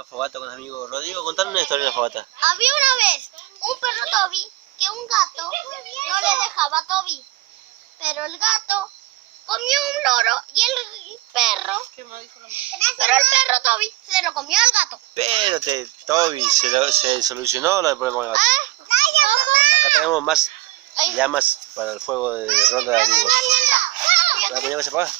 una fogata con los amigos. Rodrigo, contame una historia de una fogata. Había una vez un perro Toby que un gato no le dejaba a Toby. Pero el gato comió un loro y el perro... Pero el perro Toby se lo comió al gato. Pero Toby, se solucionó el problema con el gato. Acá tenemos más llamas para el fuego de ronda de amigos. ¿La ponemos a apagar?